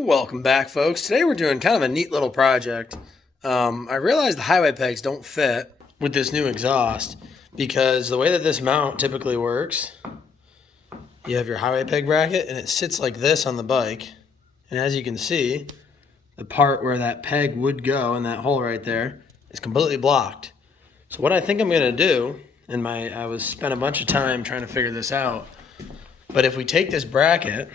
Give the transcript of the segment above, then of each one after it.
Welcome back, folks. Today we're doing kind of a neat little project. I realized the highway pegs don't fit with this new exhaust because the way that this mount typically works, you have your highway peg bracket and it sits like this on the bike. And as you can see, the part where that peg would go in that hole right there is completely blocked. So what I think I'm going to do, and I spent a bunch of time trying to figure this out, but if we take this bracket,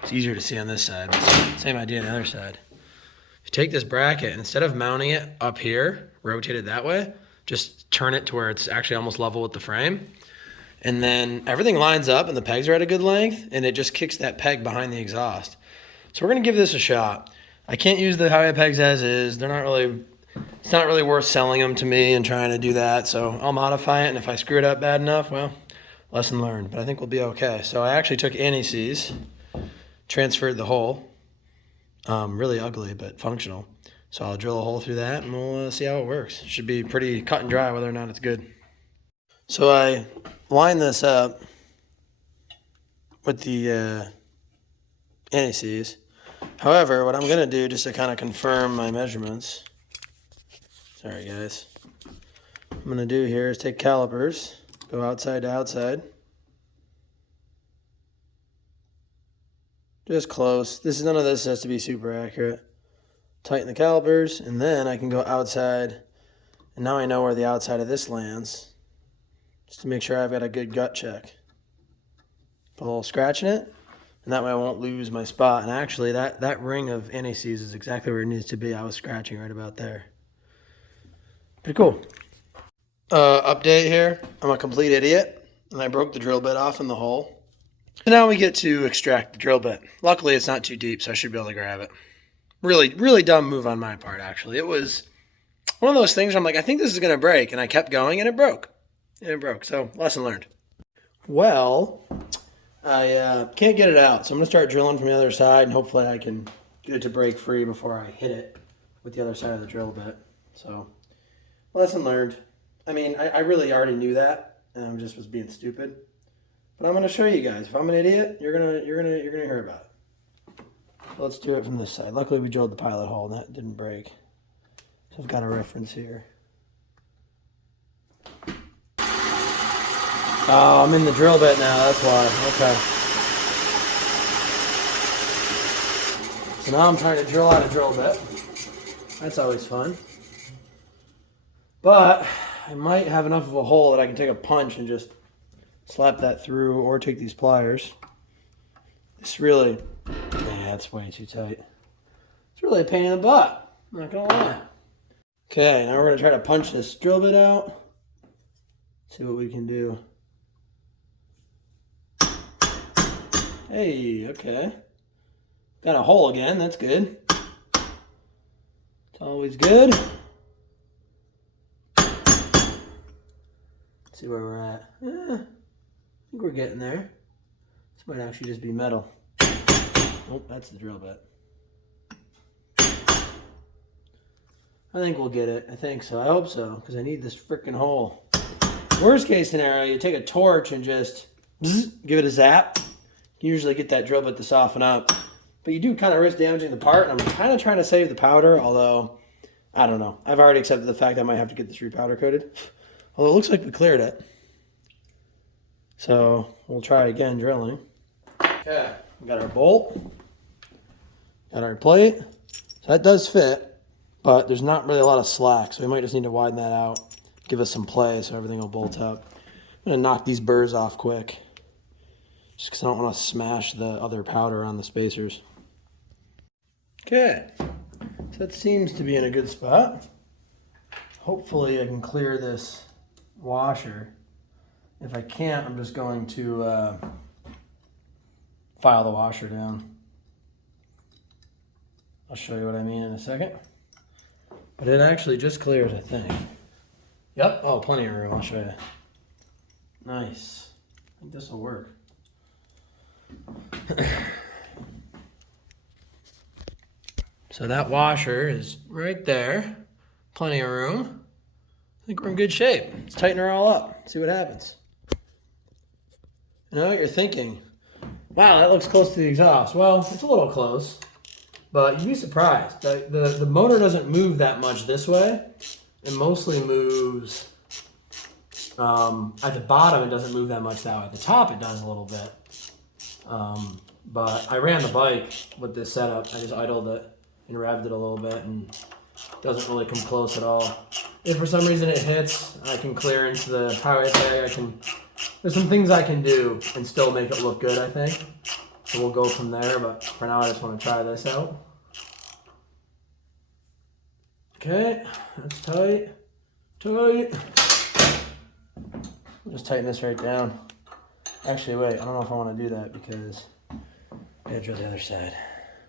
it's easier to see on this side, but same idea on the other side. If you take this bracket, and instead of mounting it up here, rotate it that way, just turn it to where it's actually almost level with the frame. And then everything lines up and the pegs are at a good length, and it just kicks that peg behind the exhaust. So we're gonna give this a shot. I can't use the highway pegs as is. It's not really worth selling them to me and trying to do that. So I'll modify it, and if I screw it up bad enough, well, lesson learned, but I think we'll be okay. So I actually took anti-seize, transferred the hole, really ugly but functional. So I'll drill a hole through that and we'll see how it works. It should be pretty cut and dry whether or not it's good. So I line this up with the anti-seize. However, what I'm gonna do just to kind of confirm my measurements, sorry guys, what I'm gonna do here is take calipers, go outside to outside. Just close. None of this has to be super accurate. Tighten the calipers, and then I can go outside. And now I know where the outside of this lands, just to make sure I've got a good gut check. Put a little scratch in it, and that way I won't lose my spot. And actually, that ring of anti-seize is exactly where it needs to be. I was scratching right about there. Pretty cool. Update here. I'm a complete idiot, and I broke the drill bit off in the hole. So now we get to extract the drill bit. Luckily, it's not too deep, so I should be able to grab it. Really, really dumb move on my part, actually. It was one of those things where I'm like, I think this is going to break, and I kept going, and it broke. So, lesson learned. Well, I can't get it out, so I'm going to start drilling from the other side, and hopefully I can get it to break free before I hit it with the other side of the drill bit. So, lesson learned. I mean, I really already knew that, and I just was being stupid. But I'm going to show you guys. If I'm an idiot, you're gonna hear about it. So let's do it from this side. Luckily, we drilled the pilot hole and that didn't break. So I've got a reference here. Oh, I'm in the drill bit now. That's why. Okay. So now I'm trying to drill out a drill bit. That's always fun. But I might have enough of a hole that I can take a punch and just slap that through, or take these pliers. It's really, it's way too tight. It's really a pain in the butt, I'm not gonna lie. Okay, now we're gonna try to punch this drill bit out. See what we can do. Hey, okay. Got a hole again, that's good. It's always good. Let's see where we're at. I think we're getting there. This might actually just be metal. Oh, that's the drill bit. I think we'll get it. I think so. I hope so, because I need this freaking hole. Worst case scenario, you take a torch and just give it a zap. You usually get that drill bit to soften up. But you do kind of risk damaging the part, and I'm kind of trying to save the powder, although, I don't know. I've already accepted the fact I might have to get this repowder coated. Although it looks like we cleared it. So we'll try again drilling. Okay, we got our bolt, got our plate. So that does fit, but there's not really a lot of slack, so we might just need to widen that out, give us some play so everything will bolt up. I'm gonna knock these burrs off quick, just because I don't want to smash the other powder on the spacers. Okay, so that seems to be in a good spot. Hopefully I can clear this washer. If I can't, I'm just going to file the washer down. I'll show you what I mean in a second. But it actually just cleared, I think. Yep, oh, plenty of room, I'll show you. Nice, I think this will work. So that washer is right there, plenty of room. I think we're in good shape. Let's tighten her all up, see what happens. I know what you're thinking. Wow, that looks close to the exhaust. Well, it's a little close, but you'd be surprised. The motor doesn't move that much this way. It mostly moves, at the bottom, it doesn't move that much that way. At the top, it does a little bit. But I ran the bike with this setup. I just idled it and revved it a little bit, and it doesn't really come close at all. If for some reason it hits, I can clear into the highway tag. There's some things I can do and still make it look good, I think. So we'll go from there, but for now I just want to try this out. Okay, that's tight. Tight. Just tighten this right down. Actually, wait, I don't know if I want to do that because I gotta drill the other side.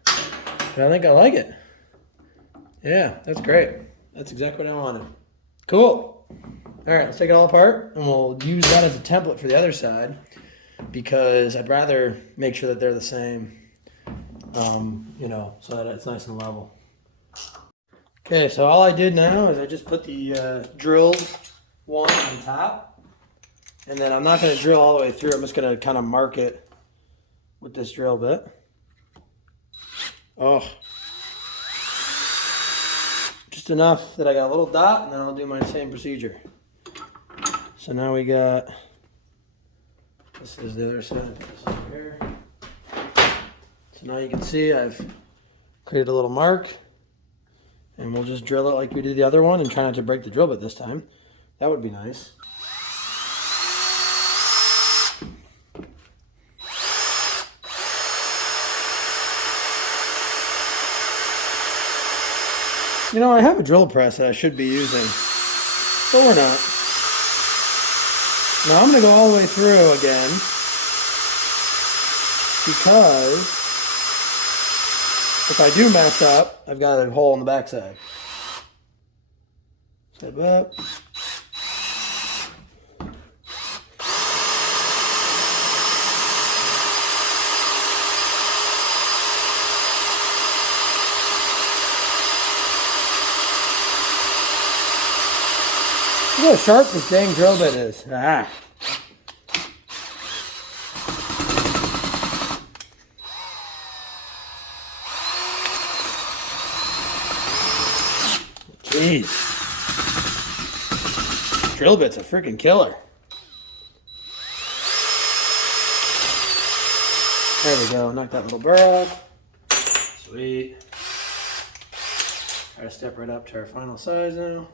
But I think I like it. Yeah, that's great. That's exactly what I wanted. Cool. All right, let's take it all apart, and we'll use that as a template for the other side because I'd rather make sure that they're the same, so that it's nice and level. Okay, so all I did now is I just put the drilled one on top, and then I'm not going to drill all the way through. I'm just going to kind of mark it with this drill bit. Oh. Just enough that I got a little dot, and then I'll do my same procedure. So now we got, this is the other side, put this over here. So now you can see I've created a little mark, and we'll just drill it like we did the other one and try not to break the drill bit this time. That would be nice. You know, I have a drill press that I should be using, but we're not. Now I'm going to go all the way through again because if I do mess up, I've got a hole in the backside. Step up. Look how sharp this dang drill bit is. Ah. Jeez. Drill bit's a freaking killer. There we go. Knock that little burr off. Sweet. Try to step right up to our final size now.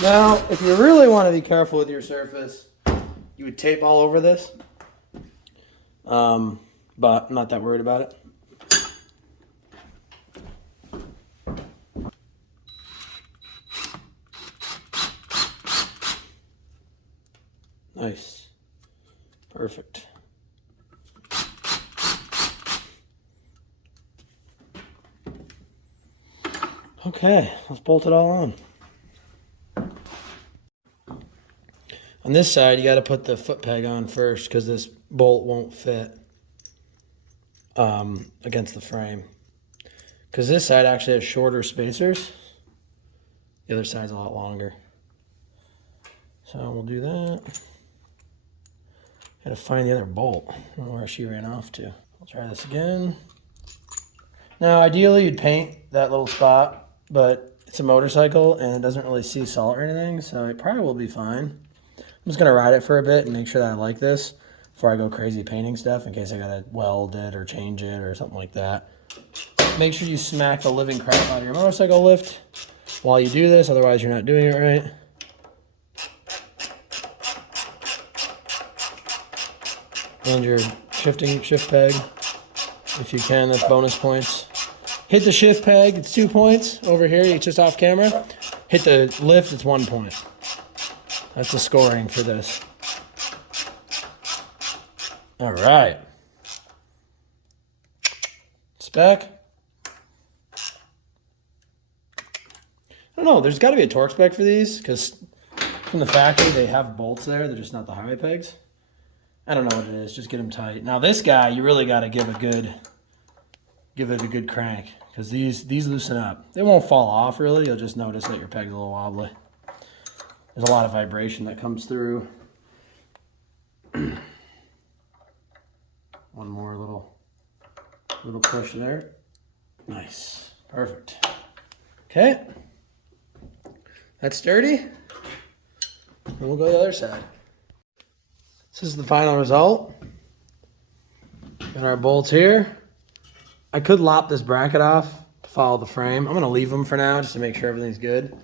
Now, if you really want to be careful with your surface, you would tape all over this. But I'm not that worried about it. Nice. Perfect. Okay, let's bolt it all on. On this side, you got to put the foot peg on first because this bolt won't fit against the frame. Because this side actually has shorter spacers. The other side's a lot longer. So we'll do that. Got to find the other bolt. I don't know where she ran off to. I'll try this again. Now, ideally, you'd paint that little spot, but it's a motorcycle and it doesn't really see salt or anything, so it probably will be fine. I'm just going to ride it for a bit and make sure that I like this before I go crazy painting stuff in case I got to weld it or change it or something like that. Make sure you smack the living crap out of your motorcycle lift while you do this, otherwise you're not doing it right. And your shift peg, if you can, that's bonus points. Hit the shift peg, it's 2 points. Over here, it's just off camera. Hit the lift, it's 1 point. That's the scoring for this. All right. Spec. I don't know, there's got to be a torque spec for these because from the factory they have bolts there, they're just not the highway pegs. I don't know what it is, just get them tight. Now this guy, you really got to give it a good crank because these loosen up. They won't fall off really, you'll just notice that your peg's a little wobbly. There's a lot of vibration that comes through. One more little push there. Nice. Perfect. Okay. That's sturdy. And we'll go to the other side. This is the final result. Got our bolts here. I could lop this bracket off to follow the frame. I'm going to leave them for now just to make sure everything's good.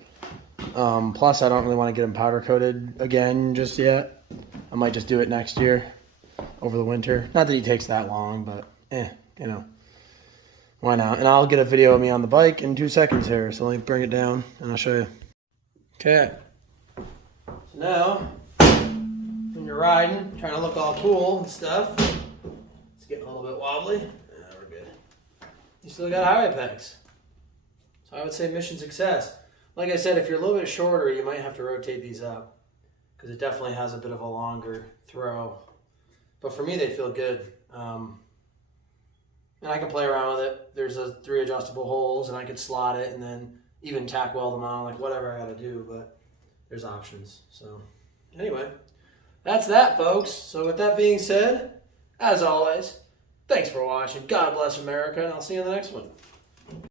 Plus, I don't really want to get them powder coated again just yet. I might just do it next year over the winter. Not that he takes that long, but you know, why not? And I'll get a video of me on the bike in 2 seconds here. So let me bring it down and I'll show you. Okay. So now, when you're riding, trying to look all cool and stuff, it's getting a little bit wobbly. Yeah, we're good. You still got highway pegs. So I would say mission success. Like I said, if you're a little bit shorter, you might have to rotate these up because it definitely has a bit of a longer throw. But for me, they feel good. And I can play around with it. There's 3 adjustable holes, and I could slot it and then even tack weld them on, like whatever I got to do. But there's options. So anyway, that's that, folks. So with that being said, as always, thanks for watching. God bless America, and I'll see you in the next one.